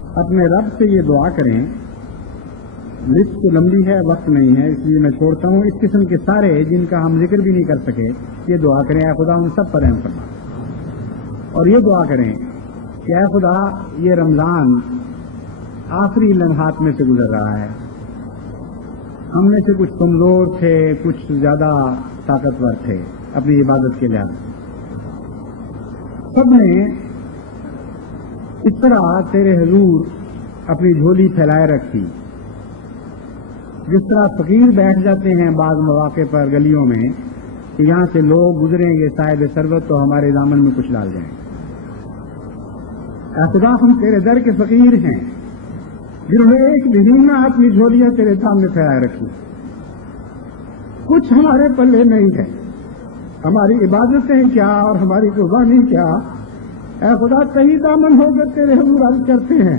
اپنے رب سے یہ دعا کریں. لسٹ تو لمبی ہے، وقت نہیں ہے، اس لیے میں چھوڑتا ہوں. اس قسم کے سارے جن کا ہم ذکر بھی نہیں کر سکے یہ دعا کریں، اے خدا ان سب پر رحم فرما. اور یہ دعا کریں کہ اے خدا یہ رمضان آخری لمحات میں سے گزر رہا ہے. ہم میں سے کچھ کمزور تھے، کچھ زیادہ طاقتور تھے اپنی عبادت کے لحاظ. سب نے اس طرح تیرے حضور اپنی جھولی پھیلائے رکھی. جس طرح فقیر بیٹھ جاتے ہیں بعض مواقع پر گلیوں میں کہ یہاں سے لوگ گزریں گے صاحب ثروت تو ہمارے دامن میں کچھ ڈال جائیں. اے خدا ہم تیرے در کے فقیر ہیں جنہوں نے ایک مہینہ اپنی جھولیاں تیرے سامنے پھیلائے رکھی. کچھ ہمارے پلے نہیں ہے، ہماری عبادتیں کیا اور ہماری قربانی کیا. اے خدا صحیح دامن ہو کر تیرے حضور عرض کرتے ہیں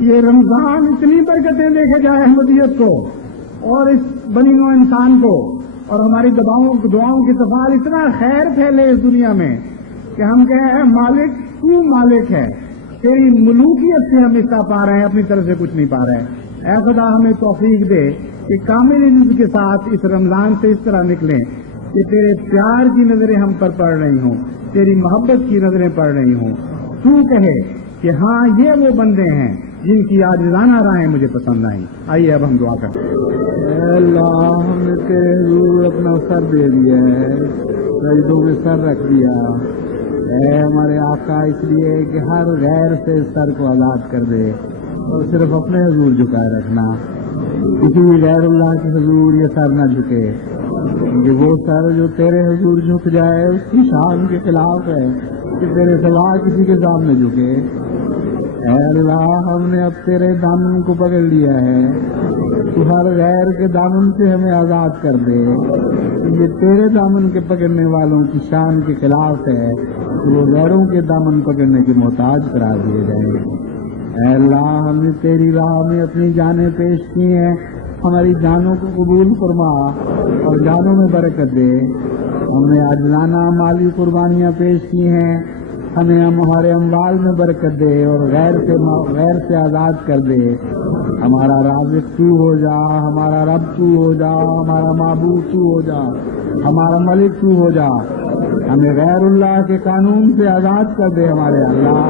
یہ رمضان اتنی برکتیں دے کے جائے احمدیت کو اور اس بنی نوع انسان کو، اور ہماری دعاؤں کی تفال اتنا خیر پھیلے اس دنیا میں کہ ہم کہیں اے مالک تو مالک ہے، تیری ملوکیت سے ہم حصہ پا رہے ہیں، اپنی طرف سے کچھ نہیں پا رہے ہیں. اے خدا ہمیں توفیق دے کہ کامل عزت کے ساتھ اس رمضان سے اس طرح نکلیں کہ تیرے پیار کی نظریں ہم پر پڑ رہی ہوں، تیری محبت کی نظریں پڑ رہی ہوں. تو کہے کہ ہاں یہ وہ بندے ہیں جن کی عاجزانہ راہیں مجھے پسند آئیں. آئیے اب ہم دعا کریں. اے اللہ ہم نے تیرے حضور اپنا سر دے دیا ہے، سجدوں میں سر رکھ دیا. اے ہمارے آقا اس لیے کہ ہر غیر سے سر کو آزاد کر دے اور صرف اپنے حضور جھکائے رکھنا. کسی غیر اللہ کے حضور یہ سر نہ جھکے، کہ وہ سر جو تیرے حضور جھک جائے اس کی شان کے خلاف ہے کہ تیرے سوا کسی کے سامنے جھکے. اے اللہ ہم نے اب تیرے دامن کو پکڑ لیا ہے، تو ہر غیر کے دامن سے ہمیں آزاد کر دے. یہ تیرے دامن کے پکڑنے والوں کی شان کے خلاف ہے کہ وہ غیروں کے دامن پکڑنے کے محتاج قرار دیے جائیں. اے اللہ ہم نے تیری راہ میں اپنی جانیں پیش کی ہیں، ہماری جانوں کو قبول فرما اور جانوں میں برکت دے. ہم نے عاجزانہ مالی قربانیاں پیش کی ہیں، ہمیں ہمارے اموال میں برکت دے اور غیر سے آزاد کر دے. ہمارا رازق تو ہو جا، ہمارا رب تو ہو جا، ہمارا معبود تو ہو جا، ہمارا ملک تو ہو جا. ہمیں غیر اللہ کے قانون سے آزاد کر دے ہمارے اللہ.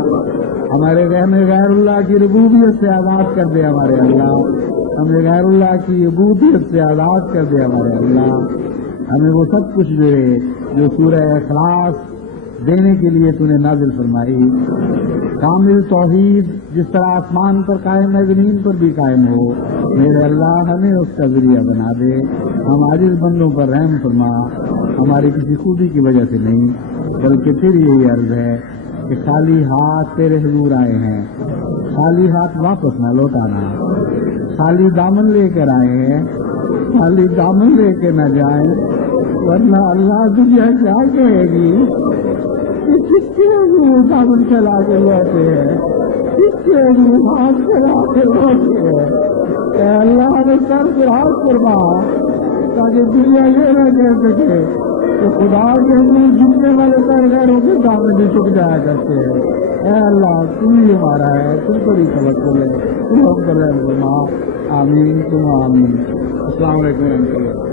ہمارے غیر اللہ کی ربوبیت سے آزاد کر دے ہمارے اللہ. ہمیں غیر اللہ کی عبودیت سے آزاد کر دے ہمارے اللہ. ہمیں وہ سب کچھ دے جو سورہ اخلاص دینے کے لیے تو نے نازل فرمائی. کامل توحید جس طرح آسمان پر قائم ہے زمین پر بھی قائم ہو. میرے اللہ ہمیں اس کا ذریعہ بنا دے. ہم عاجز بندوں پر رحم فرما، ہماری کسی خوبی کی وجہ سے نہیں بلکہ پھر یہی عرض ہے کہ خالی ہاتھ تیرے حضور آئے ہیں، خالی ہاتھ واپس نہ لوٹانا. خالی دامن لے کر آئے ہیں، خالی دامن لے کے نہ جائیں، ورنہ اللہ دنیا کیا کہے گی کہ کس کے حضور دامن چلا کے لوٹے ہیں، کس کے حضور ہاتھ چلا کے لوٹے ہیں. اے اللہ نے سر فراز فرما تاکہ دنیا یہ نہ کہہ سکے کہ خدا کے حضور جھکنے والے سر غیروں کے سامنے بھی جھک جایا کرتے ہیں. اے اللہ تم ہی ہمارا ہے، تم پر ہی توکل ہے، تم ہم پر رحم فرما. آمین تم آمین. السلام علیکم ورحمۃ اللہ.